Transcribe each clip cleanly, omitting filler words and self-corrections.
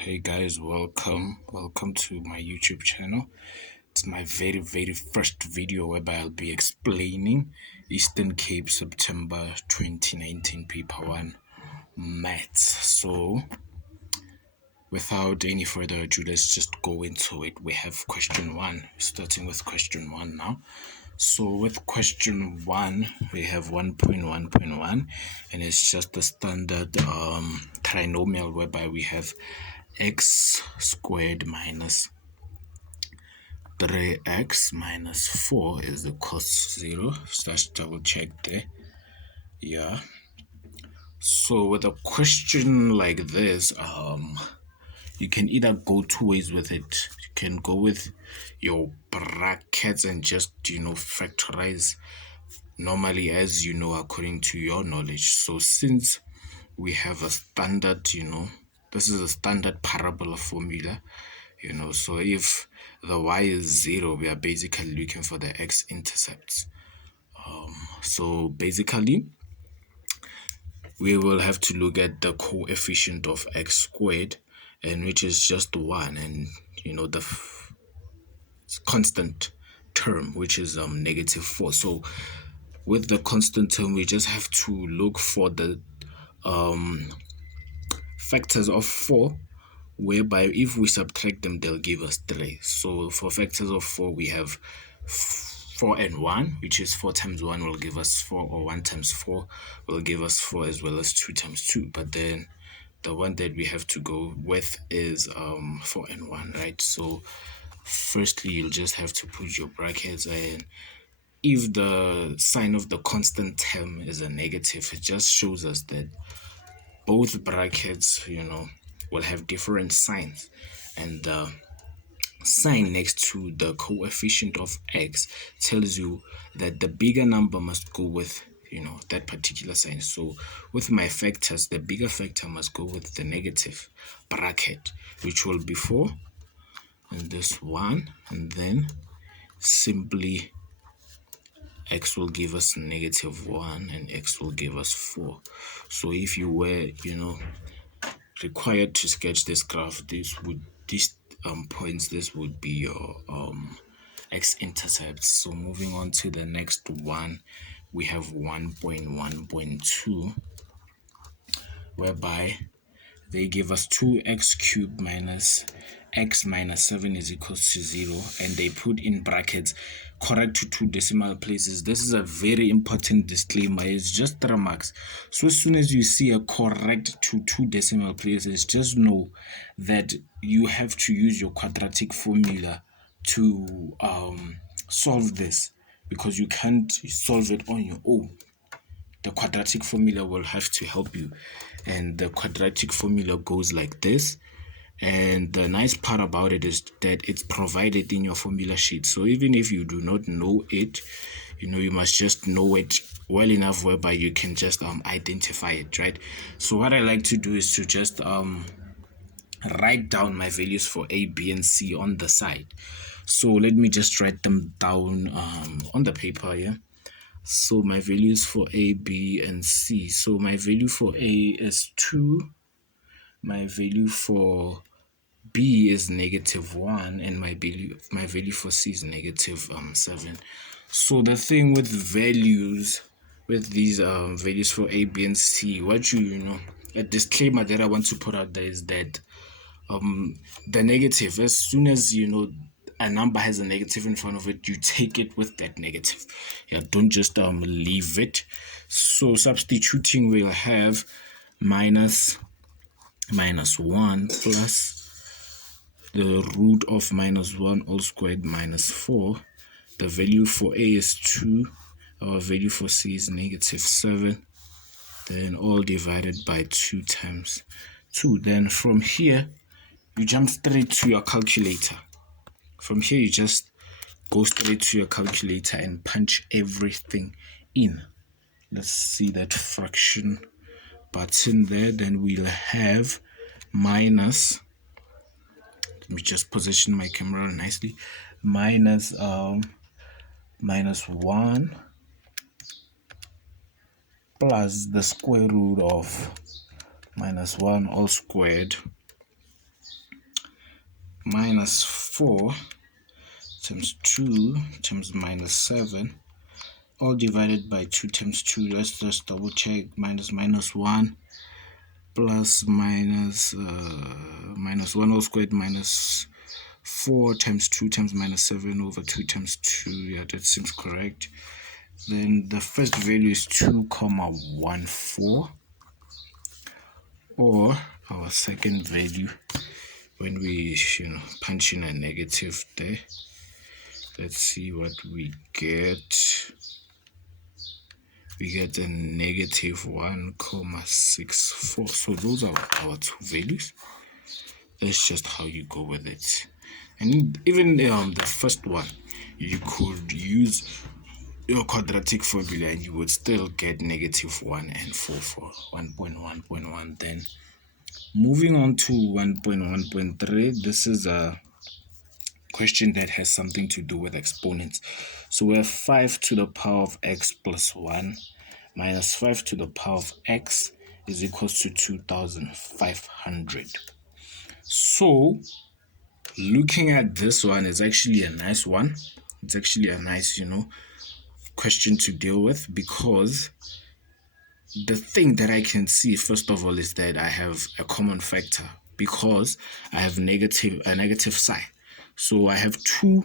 Hey guys, welcome to my YouTube channel. It's my very first video whereby I'll be explaining Eastern Cape September 2019 paper 1 maths. So without any further ado, let's just go into it. We have question 1, starting with question 1 now. So with question 1, we have 1.1.1, and it's just a standard trinomial whereby we have x squared minus 3x minus 4 is equals to 0. So let's double check there. Yeah. So with a question like this, you can either go two ways with it. You can go with your brackets and just, factorize normally as you know, according to your knowledge. So since we have a standard, this is a standard parabola formula, so if the y is 0, we are basically looking for the x-intercepts. So basically, we will have to look at the coefficient of x squared, and which is just 1, and the constant term, which is negative 4. So with the constant term, we just have to look for the factors of 4, whereby if we subtract them, they'll give us 3. So for factors of 4, we have 4 and 1, which is 4 times 1 will give us 4, or 1 times 4 will give us 4, as well as 2 times 2. But then the one that we have to go with is 4 and 1, right? So firstly, you'll just have to put your brackets, and if the sign of the constant term is a negative, it just shows us that both brackets, will have different signs, and the sign next to the coefficient of x tells you that the bigger number must go with that particular sign. So with my factors, the bigger factor must go with the negative bracket, which will be 4, and this 1, and then simply x will give us negative 1 and x will give us 4. So if you were required to sketch this graph, these points, this would be your x-intercepts. So moving on to the next one, we have 1.1.2, whereby they give us 2x cubed minus x minus 7 is equals to 0, and they put in brackets correct to 2 decimal places. This is a very important disclaimer. It's just remarks. So as soon as you see a correct to 2 decimal places, just know that you have to use your quadratic formula to solve this, because you can't solve it on your own. The quadratic formula will have to help you, and the quadratic formula goes like this. And the nice part about it is that it's provided in your formula sheet. So even if you do not know it, you must just know it well enough whereby you can just identify it, right? So what I like to do is to just write down my values for A, B, and C on the side. So let me just write them down on the paper here. So my values for A, B, and C. So my value for A is 2. My value for B is negative 1, and my value for C is negative 7. So the thing with values, with these values for A, B, and C, what a disclaimer that I want to put out there is that the negative, as soon as a number has a negative in front of it, you take it with that negative. Yeah, don't just leave it. So substituting, we'll have minus 1 plus the root of minus 1 all squared minus 4. The value for A is 2. Our value for C is negative 7. Then all divided by 2 times 2. Then from here, you jump straight to your calculator. From here, you just go straight to your calculator and punch everything in. Let's see that fraction button there. Then we'll have minus, let me just position my camera nicely, minus 1 plus the square root of minus 1 all squared minus 4 times 2 times minus 7, all divided by 2 times 2. Let's just double check. Minus 1 plus minus 1 all squared minus 4 times 2 times minus 7 over 2 times 2. Yeah, that seems correct. Then the first value is 2,14, or our second value, when we punch in a negative there, let's see what we get. We get a negative 1,64. So those are our two values. That's just how you go with it. And even the first one, you could use your quadratic formula and you would still get negative 1 and 4 for 1.1.1. Then moving on to 1.1.3, this is a question that has something to do with exponents. So we have 5 to the power of x plus 1 minus 5 to the power of x is equals to 2,500. So looking at this one is actually a nice one. It's actually a nice, question to deal with, because the thing that I can see first of all is that I have a common factor, because I have a negative sign. So I have two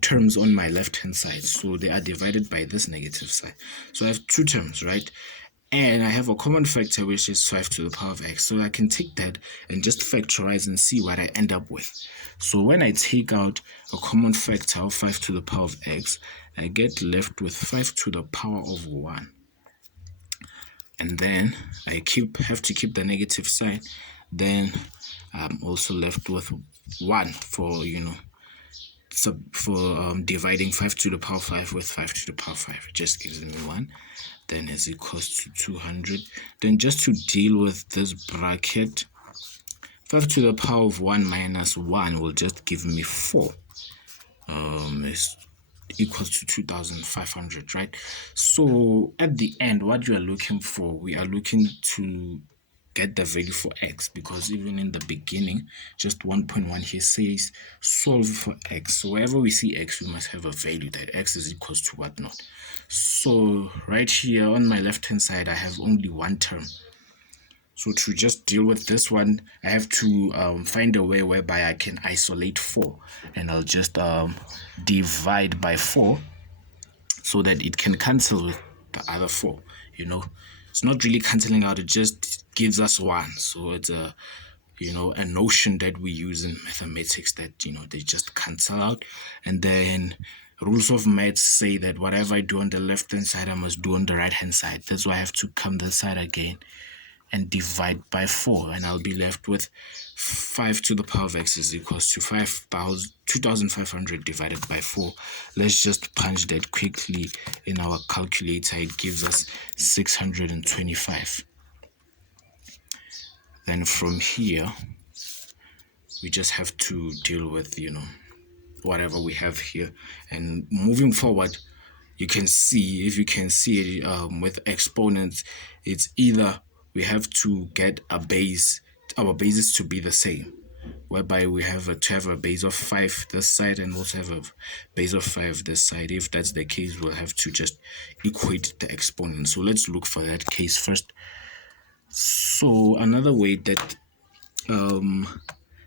terms on my left hand side, so they are divided by this negative sign. So I have two terms, right? And I have a common factor, which is 5 to the power of x. So I can take that and just factorize and see what I end up with. So when I take out a common factor of 5 to the power of x, I get left with 5 to the power of 1. And then I have to keep the negative sign. Then I'm also left with 1 for, dividing 5 to the power of 5 with 5 to the power of 5. It just gives me 1. Then is equals to 200. Then just to deal with this bracket, 5 to the power of 1 minus 1 will just give me 4. Is equals to 2,500, right? So at the end, what you are looking for, we are looking to get the value for x, because even in the beginning, just 1.1 here says solve for x. So wherever we see x, we must have a value that x is equals to whatnot. So right here on my left hand side, I have only one term. So to just deal with this one, I have to find a way whereby I can isolate 4, and I'll just divide by 4 so that it can cancel with the other 4. It's not really cancelling out, it just gives us 1. So it's a notion that we use in mathematics that they just cancel out. And then rules of maths say that whatever I do on the left hand side, I must do on the right hand side. That's why I have to come this side again and divide by 4, and I'll be left with 5 to the power of x is equals to 2,500 divided by 4. Let's just punch that quickly in our calculator. It gives us 625. Then from here, we just have to deal with whatever we have here. And moving forward, you can see, if you can see it with exponents, it's either we have to get our bases to be the same, whereby we have to have a base of 5 this side and also have a base of 5 this side. If that's the case, we'll have to just equate the exponents. So let's look for that case first. So another way that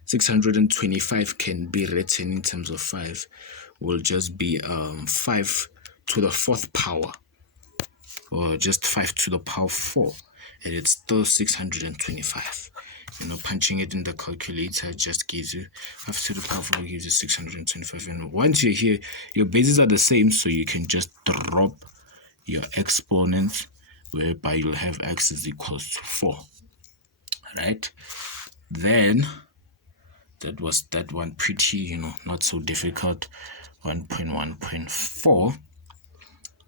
625 can be written in terms of 5 will just be 5 to the 4th power, or just 5 to the power of 4, and it's still 625. Punching it in the calculator just gives you 5 to the power of 4 gives you 625. And once you're here, your bases are the same, so you can just drop your exponents, whereby you'll have x is equals to 4. Right? Then that was that one, pretty not so difficult. 1.1.4.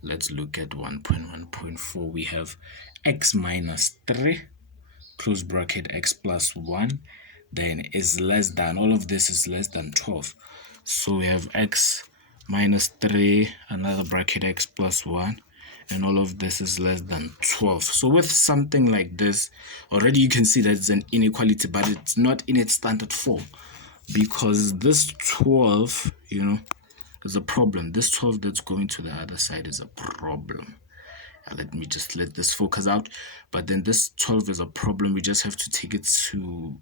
Let's look at 1.1.4. We have x minus 3, close bracket, x plus 1, then is less than, all of this is less than 12. So we have x minus 3, another bracket, x plus 1, and all of this is less than 12. So with something like this, already you can see that it's an inequality, but it's not in its standard form. because this 12, is a problem. This 12 that's going to the other side is a problem. Let me just let this focus out. But then this 12 is a problem. We just have to take it to,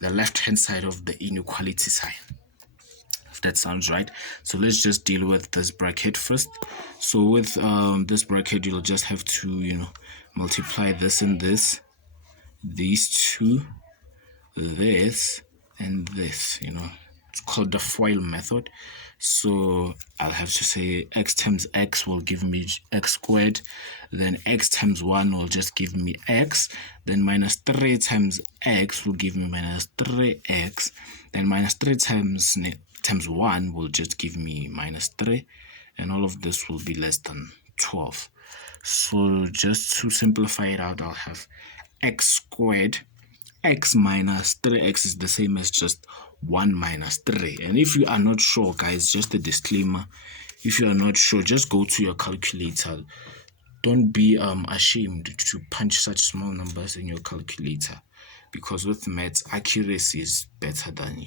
the left-hand side of the inequality sign. If that sounds right. So let's just deal with this bracket first. So with this bracket, you'll just have to, multiply this and this, these two, this, and this, It's called the FOIL method. So I'll have to say x times x will give me x squared. Then x times 1 will just give me x. Then minus 3 times x will give me minus 3x. Then minus 3 times 1 will just give me minus 3. And all of this will be less than 12. So just to simplify it out, I'll have x squared. X minus 3x is the same as just 1 minus 3. And if you are not sure, guys, just a disclaimer, if you are not sure, just go to your calculator. Don't be ashamed to punch such small numbers in your calculator, because with maths, accuracy is better than,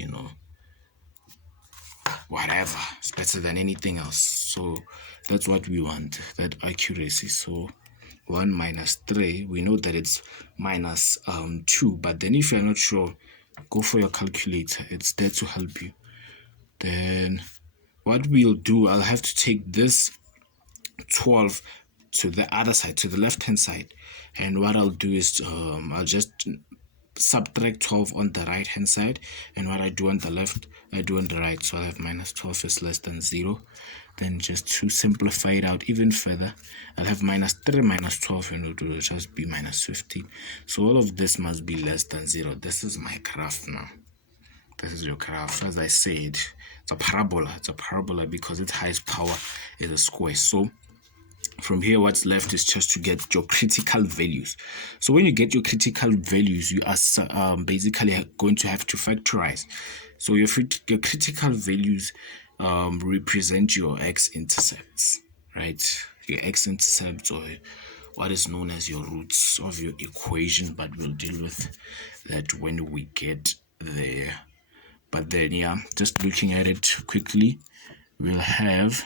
whatever. It's better than anything else. So that's what we want, that accuracy. So 1 minus 3, we know that it's minus 2, but then if you're not sure, go for your calculator. It's there to help you. Then what we'll do, I'll have to take this 12 to the other side, to the left-hand side. And what I'll do is I'll just subtract 12 on the right-hand side. And what I do on the left, I do on the right. So I'll have minus 12 is less than 0. Then just to simplify it out even further, I'll have minus 3 minus 12, and it will just be minus 15. So all of this must be less than 0. This is my graph now. This is your graph. As I said, it's a parabola. It's a parabola because its highest power is a square. So from here, what's left is just to get your critical values. So when you get your critical values, you are basically going to have to factorize. So your critical values represent your x-intercepts, right? Your x-intercepts, or what is known as your roots of your equation, but we'll deal with that when we get there. But then, yeah, just looking at it quickly, we'll have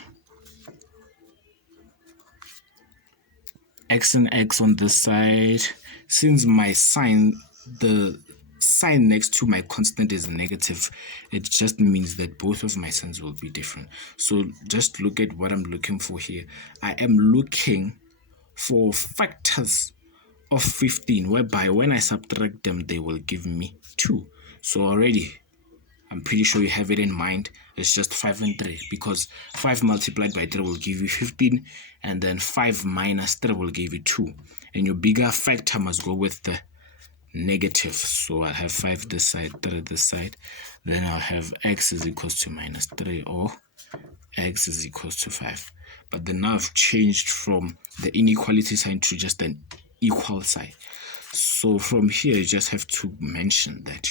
x and x on this side. Since my sign, the sign next to my constant is negative, it just means that both of my signs will be different. So just look at what I'm looking for here. I am looking for factors of 15, whereby when I subtract them, they will give me 2. So already, I'm pretty sure you have it in mind. It's just 5 and 3, because 5 multiplied by 3 will give you 15, and then 5 minus 3 will give you 2. And your bigger factor must go with the negative. So I'll have 5 this side, 3 this side. Then I'll have x is equals to minus 3, or x is equals to 5. But then now I've changed from the inequality sign to just an equal sign. So from here, you just have to mention that,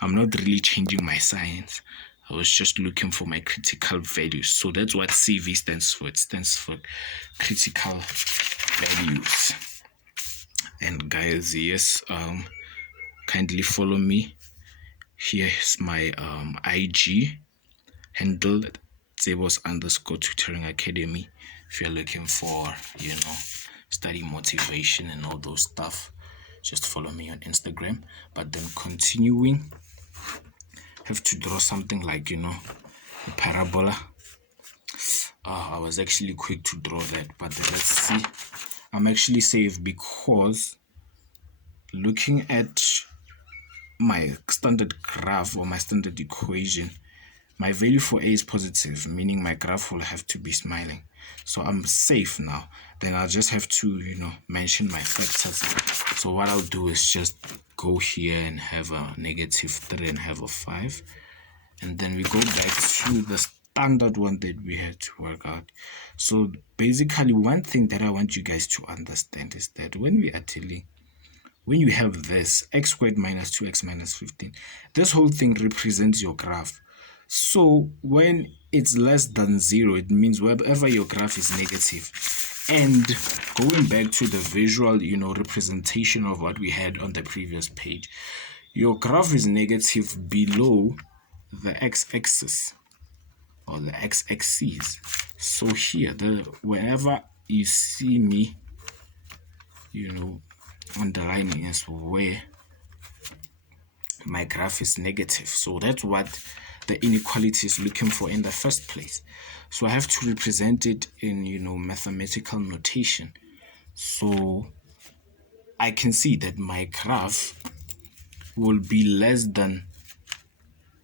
I'm not really changing my signs. I was just looking for my critical values. So that's what CV stands for. It stands for critical values. And guys, yes, kindly follow me. Here's my IG handle, Tsebos _ Tutoring Academy. If you're looking for, study motivation and all those stuff, just follow me on Instagram. But then continuing, have to draw something like, a parabola. I was actually quick to draw that, but let's see. I'm actually safe because looking at my standard graph or my standard equation, my value for a is positive, meaning my graph will have to be smiling. So I'm safe now. Then I'll just have to, mention my factors. So what I'll do is just go here and have a -3 and have a 5. And then we go back to the standard one that we had to work out. So basically, one thing that I want you guys to understand is that when we are dealing, when you have this x squared minus 2x minus 15, this whole thing represents your graph. So when it's less than 0, it means wherever your graph is negative. And going back to the visual, representation of what we had on the previous page, your graph is negative below the x-axis or the x-axis. So here, wherever you see me, underlining as where my graph is negative. So that's what the inequality is looking for in the first place. So I have to represent it in, mathematical notation. So I can see that my graph will be less than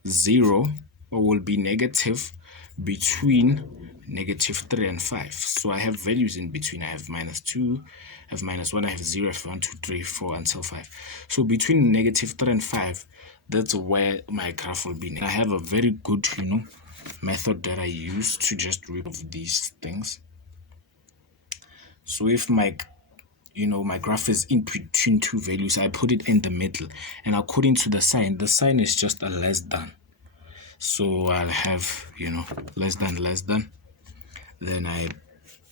0 or will be negative between -3 and 5. So I have values in between. I have -2, I have -1, I have 0, I have 1, 2, 3, 4 until 5. So between -3 and 5, that's where my graph will be. I have a very good, method that I use to just remove these things. So if my graph is in between two values, I put it in the middle, and according to the sign is just a less than. So I'll have, less than, then I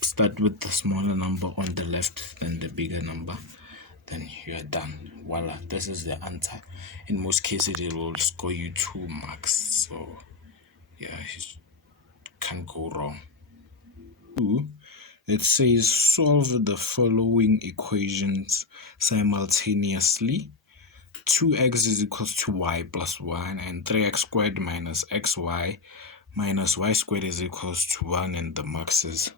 start with the smaller number on the left, then the bigger number, then you're done. Voila, this is the answer. In most cases, it will score you 2 marks. So yeah, you can't go wrong. It says solve the following equations simultaneously. 2x is equals to y plus 1, and 3x squared minus xy minus y squared is equals to 1, and the marks is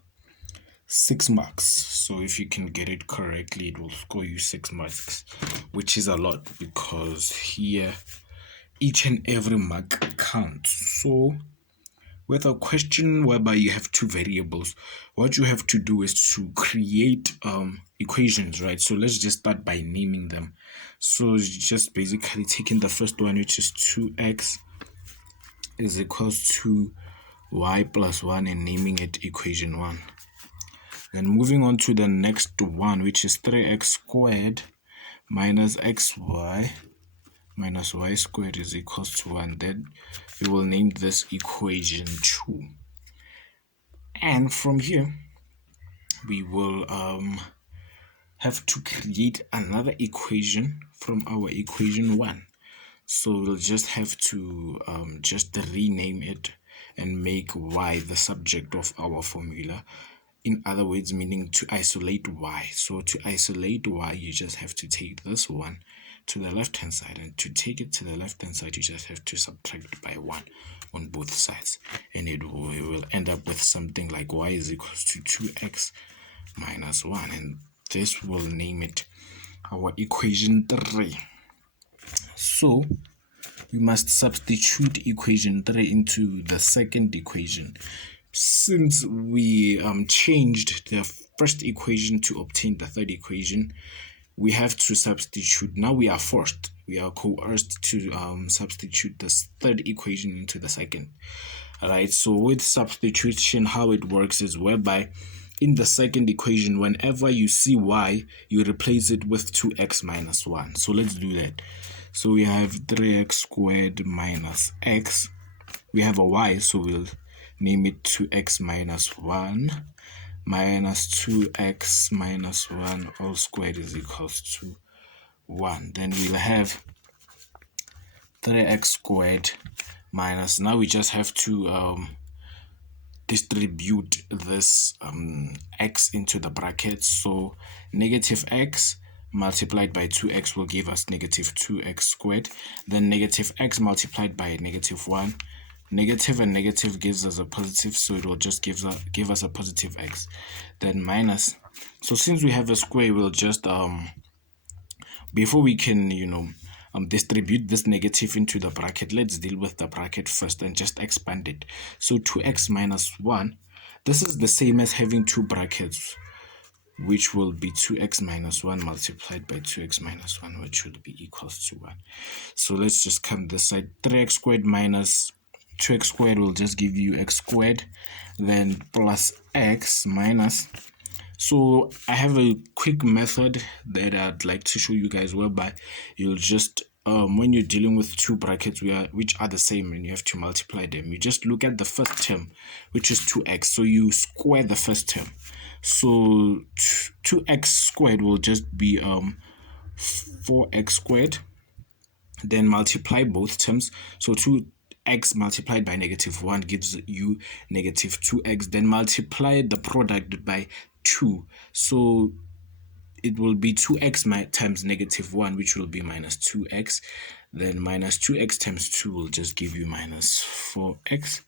6 marks. So if you can get it correctly, it will score you 6 marks, which is a lot because here each and every mark counts. So with a question whereby you have two variables, what you have to do is to create equations, right? So let's just start by naming them. So just basically taking the first one, which is 2x is equals to y plus 1, and naming it equation 1. Then moving on to the next one, which is 3x squared minus xy minus y squared is equals to 1. Then we will name this equation 2. And from here, we will have to create another equation from our equation 1. So we'll just have to just rename it and make y the subject of our formula. In other words, meaning to isolate y. So to isolate y, you just have to take this one to the left hand side, and to take it to the left hand side, you just have to subtract by 1 on both sides, and we will end up with something like y is equals to 2x minus 1, and this will name it our equation 3. So we must substitute equation 3 into the second equation. Since we changed the first equation to obtain the third equation, we have to substitute. Now we are coerced to substitute this third equation into the second. Alright, so with substitution, how it works is whereby in the second equation, whenever you see y, you replace it with 2x minus 1. So let's do that. So we have 3x squared minus x. We have a y, so we'll name it 2x minus 1 minus 2x minus 1 all squared is equals to 1. Then we'll have 3x squared minus, now we just have to distribute this x into the brackets. So negative x multiplied by 2x will give us negative 2x squared. Then negative x multiplied by negative 1. Negative and negative gives us a positive, so it will just give us a positive x. Then minus. So since we have a square, we'll just before we can distribute this negative into the bracket, let's deal with the bracket first and just expand it. So 2x minus 1, this is the same as having two brackets, which will be 2x minus 1 multiplied by 2x minus 1, which will be equals to 1. So let's just come this side. 3x squared minus 2x squared will just give you x squared, then plus x minus. So I have a quick method that I'd like to show you guys, whereby you'll just when you're dealing with two brackets which are the same and you have to multiply them, you just look at the first term, which is 2x, so you square the first term. So 2x squared will just be 4x squared. Then multiply both terms. So 2x multiplied by -1 gives you -2x. Then multiply the product by 2. So it will be 2x times -1, which will be -2x. Then -2x times 2 will just give you -4x.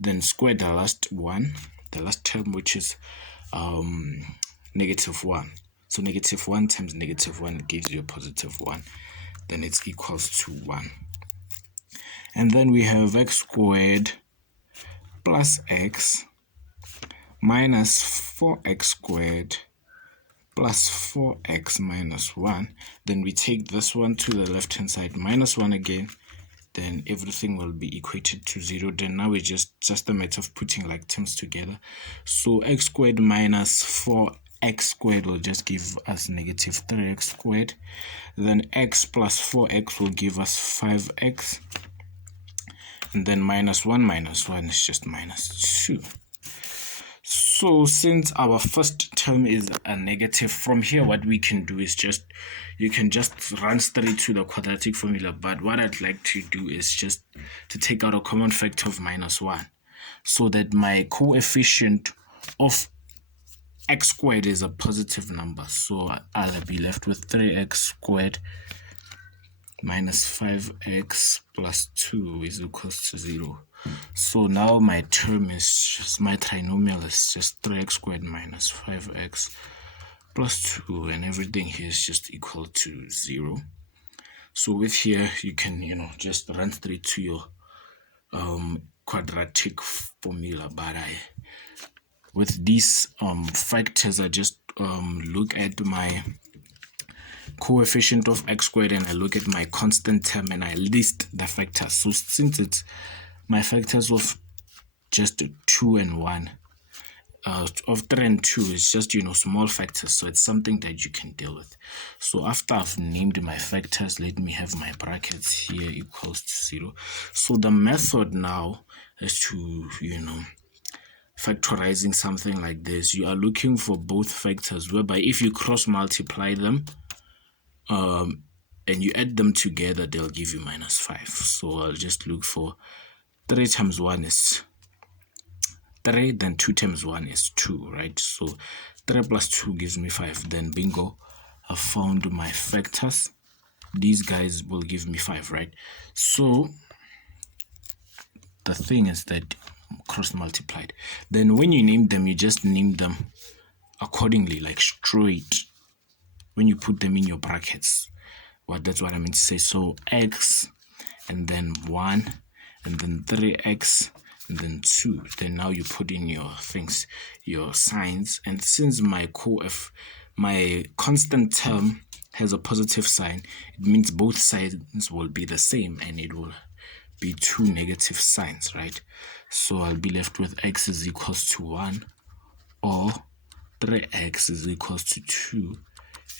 Then square the last term, which is -1. So -1 times -1 gives you a +1. Then it's equals to 1. And then we have x squared plus x minus 4x squared plus 4x minus 1. Then we take this one to the left hand side, -1 again. Then everything will be equated to 0. Then now we just a matter of putting like terms together. So x squared minus 4x squared will just give us -3x squared. Then x plus 4x will give us 5x. And then -1 is just -2. So since our first term is a negative, from here what we can do is you can just run straight to the quadratic formula. But what I'd like to do is just to take out a common factor of -1, so that my coefficient of x squared is a positive number. So I'll be left with 3x squared minus 5x plus 2 is equals to 0. So now my trinomial is just 3x squared minus 5x plus 2, and everything here is just equal to 0. So with here, you can, just run straight to your quadratic formula. But with these factors, I just look at my coefficient of x squared and I look at my constant term and I list the factors. So since it's my factors of just 2 and 1, of 3 and 2 is just, small factors. So it's something that you can deal with. So after I've named my factors, let me have my brackets here equals to 0. So the method now is to, factorizing something like this. You are looking for both factors, whereby if you cross multiply them, and you add them together, they'll give you -5. So I'll just look for 3 times 1 is 3, then 2 times 1 is 2, right? So 3 plus 2 gives me 5. Then bingo, I found my factors. These guys will give me 5, right? So the thing is that cross multiplied. Then when you name them, you just name them accordingly, like straight. When you put them in your brackets, that's what I mean to say. So x, and then 1, and then 3x, and then 2. Then now you put in your things, your signs. And since my constant term has a positive sign, it means both sides will be the same, and it will be 2 negative signs, right? So I'll be left with x is equals to 1, or 3x is equals to 2,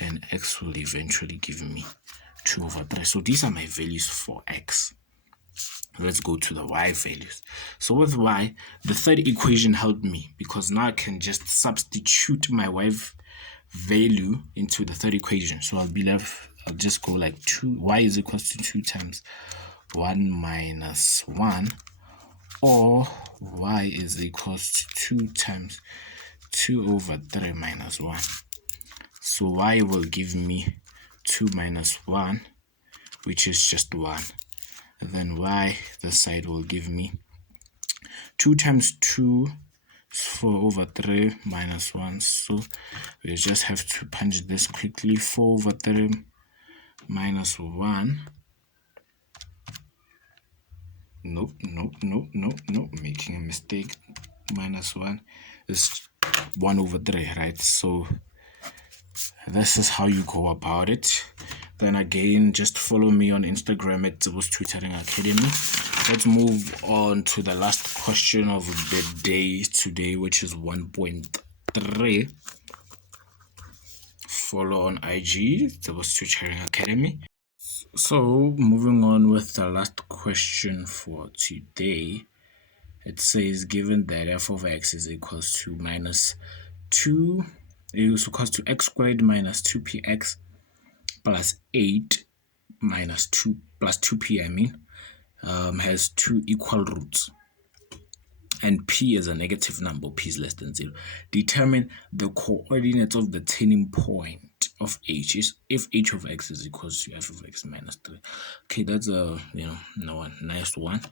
and x will eventually give me 2/3. So these are my values for x. Let's go to the y values. So with y, the third equation helped me, because now I can just substitute my y value into the third equation. So I'll just go like 2, y is equals to 2 times 1 minus 1, or y is equals to 2 times 2/3 minus 1. So y will give me 2 minus 1, which is just 1. And then y, the side, will give me 2 times 2 is 4/3 minus 1. So we just have to punch this quickly. 4/3 minus 1. Nope, making a mistake. Minus 1 is 1/3, right? So this is how you go about it. Then again, just follow me on Instagram at Tsebos Tutoring Academy. Let's move on to the last question of the day today, which is 1.3. Follow on IG, Tsebos Tutoring Academy. So moving on with the last question for today, it says given that f of x is equals to -2, is equals to x squared minus 2px plus 8 minus 2 plus 2p, I mean, has two equal roots, and p is a negative number, p is less than 0. Determine the coordinates of the turning point of h is if h of x is equals to f of x minus 3. Okay, that's a nice one.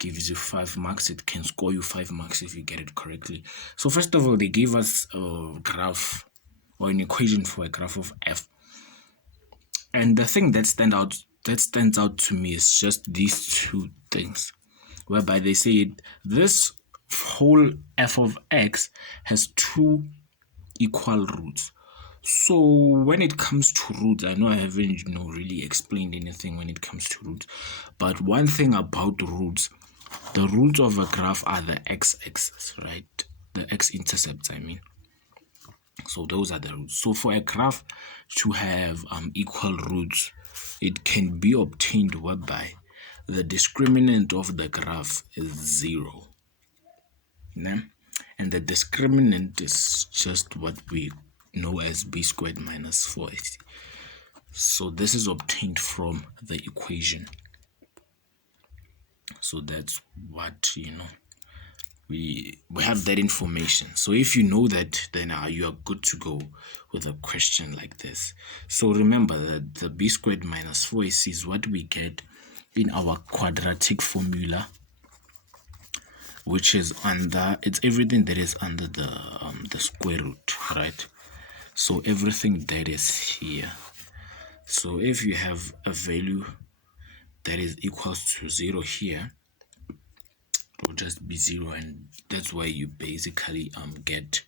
Gives you 5 marks. It can score you 5 marks if you get it correctly. So first of all, they gave us a graph or an equation for a graph of f, and the thing that stands out to me is just these two things, whereby they say this whole f of x has two equal roots. So when it comes to roots, I know I haven't really explained anything when it comes to roots, but one thing about roots, the roots of a graph are the x-axis, right? The x-intercepts, I mean. So those are the roots. So for a graph to have equal roots, it can be obtained whereby the discriminant of the graph is 0. And the discriminant is just what we know as b squared minus 4ac. So this is obtained from the equation. So that's what, we have that information. So if you know that, then you are good to go with a question like this. So remember that the b squared minus 4ac is what we get in our quadratic formula, which is it's everything that is under the square root, right? So everything that is here. So if you have a value that is equals to 0 here, it will just be 0, and that's why you basically get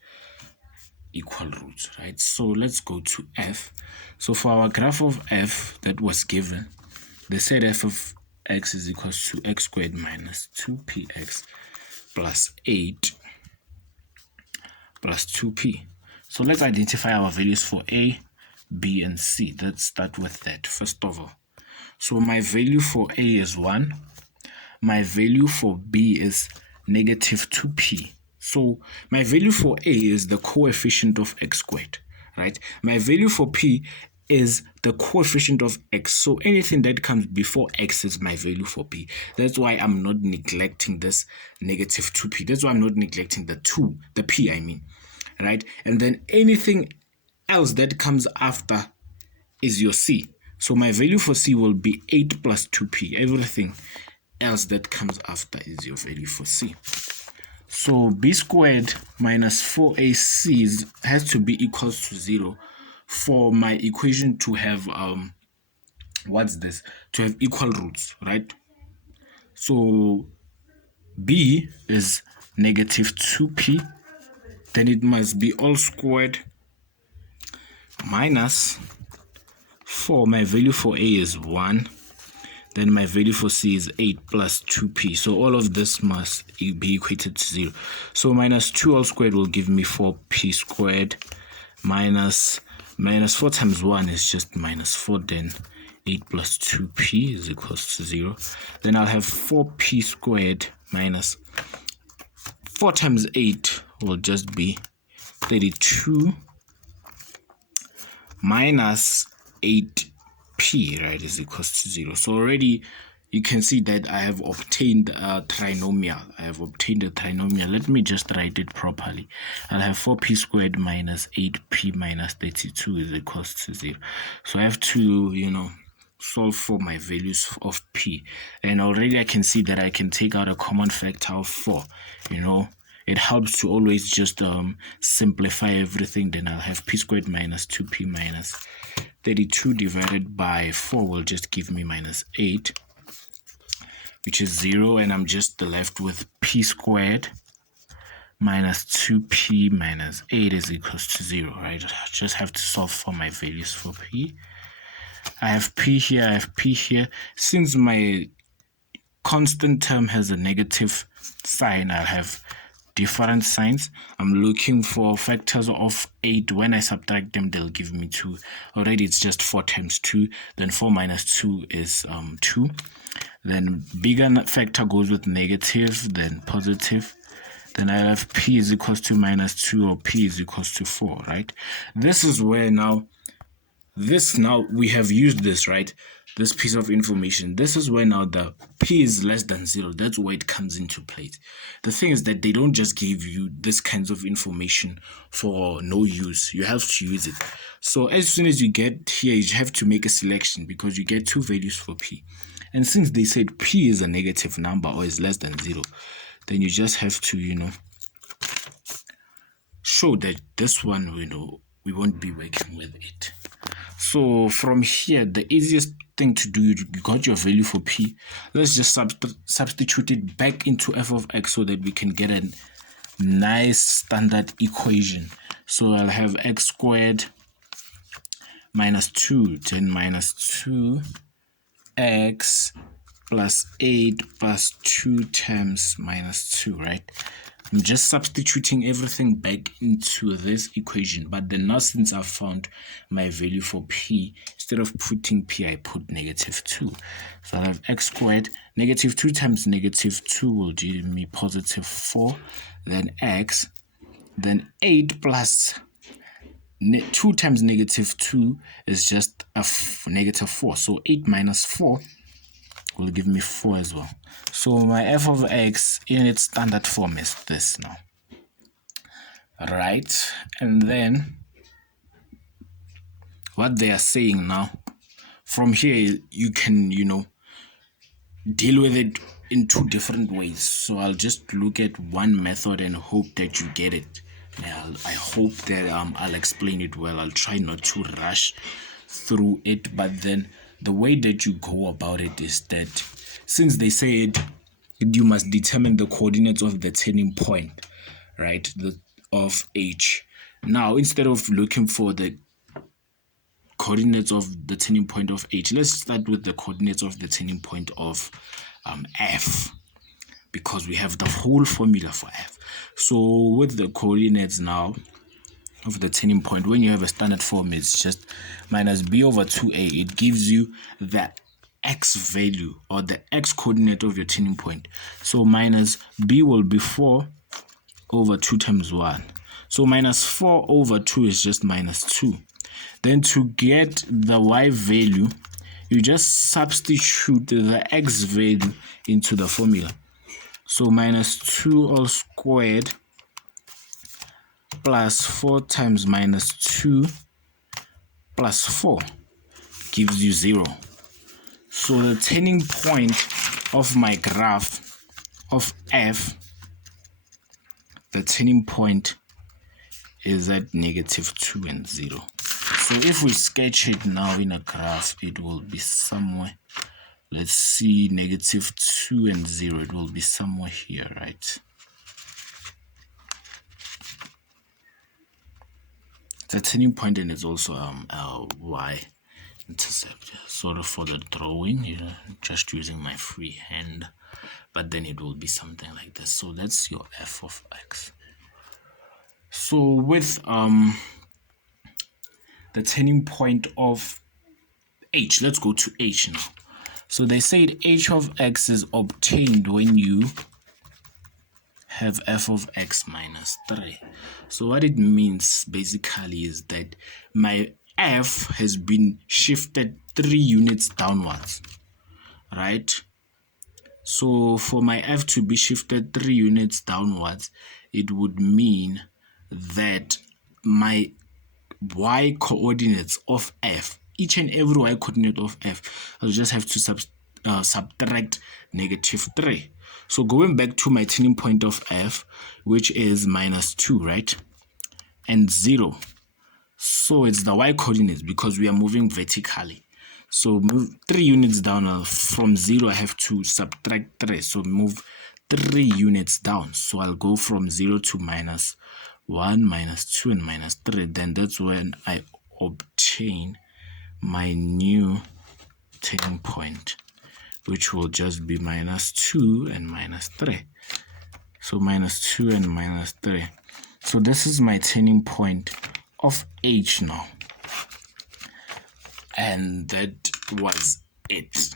equal roots, right? So let's go to f. So for our graph of f that was given, they said f of x is equals to x squared minus 2px plus 8 plus 2p. So let's identify our values for a, b, and c. Let's start with that first of all. So my value for a is 1. My value for b is negative 2p. So my value for a is the coefficient of x squared, right? My value for p is the coefficient of x. So anything that comes before x is my value for p. That's why I'm not neglecting this negative 2p. That's why I'm not neglecting the p, I mean, right? And then anything else that comes after is your c. So my value for c will be 8 plus 2p. Everything else that comes after is your value for c. So b squared minus 4ac has to be equals to 0 for my equation to have to have equal roots, right? So b is negative 2p, then it must be all squared minus 4. My value for a is 1. Then my value for c is 8 plus 2p. So all of this must be equated to 0. So minus 2 all squared will give me 4p squared minus 4 times 1 is just minus 4. Then 8 plus 2p is equals to 0. Then I'll have 4p squared minus 4 times 8 will just be 32 minus 8p, right, is equals to 0. So already you can see that I have obtained a trinomial. Let me just write it properly. I'll have 4p squared minus 8p minus 32 is equals to 0. So I have to, solve for my values of p. And already I can see that I can take out a common factor of 4. It helps to always just simplify everything. Then I'll have p squared minus 2p minus 32 divided by 4 will just give me minus 8, which is 0. And I'm just left with p squared minus 2p minus 8 is equals to 0, right? I just have to solve for my values for p. I have p here, I have p here. Since my constant term has a negative sign, I'll have different signs. I'm looking for factors of 8. When I subtract them, they'll give me 2. Already it's just 4 times 2. Then 4 minus 2 is 2. Then bigger factor goes with negative, then positive. Then I have p is equals to minus 2 or p is equals to 4, right? This is where now this now, we have used this, right? This piece of information. This is where now the p is less than 0. That's where it comes into place. The thing is that they don't just give you this kinds of information for no use. You have to use it. So as soon as you get here, you have to make a selection because you get 2 values for p. And since they said p is a negative number or is less than 0, then you just have to, show that this one, we won't be working with it. So from here, the easiest thing to do, you got your value for p. Let's just substitute it back into f of x so that we can get a nice standard equation. So I'll have x squared minus 2, then minus 2x plus 8 plus 2 times minus 2, right? I'm just substituting everything back into this equation, but then now since I've found my value for p, instead of putting p, I put negative 2. So I have x squared, negative 2 times negative 2 will give me positive 4, then x, then 8 plus 2 times negative 2 is just a negative 4. So 8 minus 4 will give me 4 as well. So my f of x in its standard form is this now. Right? And then what they are saying now, from here you can, deal with it in 2 different ways. So I'll just look at one method and hope that you get it. I hope that I'll explain it well. I'll try not to rush through it, but then the way that you go about it is that since they said you must determine the coordinates of the turning point, right, of h. Now, instead of looking for the coordinates of the turning point of h, let's start with the coordinates of the turning point of f, because we have the whole formula for f. So with the coordinates now of the turning point, when you have a standard form, it's just minus b over 2a. It gives you the x value or the x coordinate of your turning point. So minus b will be 4 over 2 times 1. So minus 4 over 2 is just minus 2. Then to get the y value, you just substitute the x value into the formula. So minus 2 all squared plus 4 times minus 2 plus 4 gives you 0. So the turning point of my graph of f, the turning point is at negative 2 and 0. So if we sketch it now in a graph, it will be somewhere, let's see, negative 2 and 0, it will be somewhere here, right? The turning point and is also y-intercept. Sort of for the drawing, just using my free hand, but then it will be something like this. So that's your f of x. So with the turning point of h, let's go to h now. So they said h of x is obtained when you have f of x minus 3. So what it means basically is that my f has been shifted 3 units downwards, right? So for my f to be shifted 3 units downwards, it would mean that my y coordinates of f, each and every y coordinate of f, I'll just have to subtract negative 3. So going back to my turning point of f, which is minus 2, right? And 0. So it's the y coordinates because we are moving vertically. So move 3 units down. From 0, I have to subtract 3. So move 3 units down. So I'll go from 0 to minus 1, minus 2, and minus 3. Then that's when I obtain my new turning point, which will just be minus 2 and minus 3. So minus 2 and minus 3. So this is my turning point of h now. And that was it.